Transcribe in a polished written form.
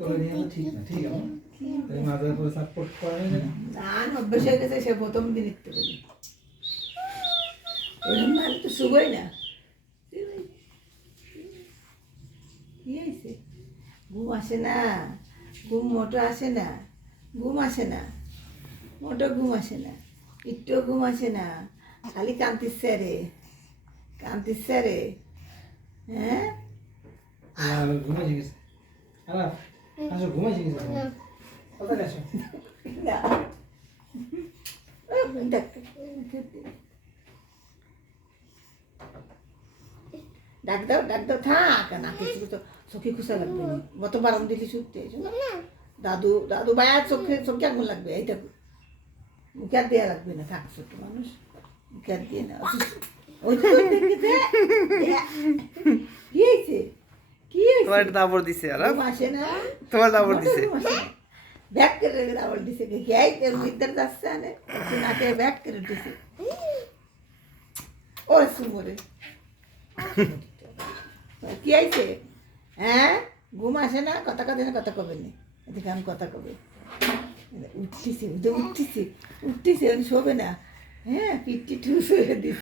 করে নিয়ে তো ঠিক না, ঠিক আছে এই মাথার উপরে সাপোর্ট করে না না অভ্যাস হয়ে গেছে, সে প্রথম দিন ইত্যে করি ওরকম না তো শুভই না। কি হয়েছে? ঘুম আসে না, ঘুম মোটো আসে না, ঘুম আসে না, মোটো ঘুম আসে না, একটু ঘুম আসে না, খালি কান্তিচ্ছে রে, কান্তিচ্ছে রে। হ্যাঁ ঘুমাই গেছে। আরাফ আসো, ঘুমাই গেছে, তাড়াতাড়ি আসো। না দেখ ডাক দাও, ডাক দাও, থাক না কিছু তো চোখে খুশা লাগবে না, গত বারণ দিলি শুনতে দাদু, দাদু ভাইয়ার চোখে চোখে আগুন লাগবে, এই দেখো মুখে আর দেওয়া লাগবে না, থাক ছোট মানুষ মুখে আর দিয়ে না। ওই তো দেখেছে কি হয়েছে, কি তোমার হয়েছে? একটা দাবড় দিছে আর ঘুম আসে না, তোমার দাবড় মোটেও দিছে। ঘুম আসে না। ব্যাগ করে দাবড় দিছে, এই তোর বিদ্যার যাচ্ছে আনে নাকে ব্যাগ করে দিছে। ও সুমরে কি আইছে? হ্যাঁ ঘুম আসে না, কথা কথা না, কথা কবে না, এদিকে আমি কথা কবে উঠতেছে, উঠতেছে, উঠতেছে, শোবে না। হ্যাঁ পিঠটি ঠুস হয়ে দিচ্ছে।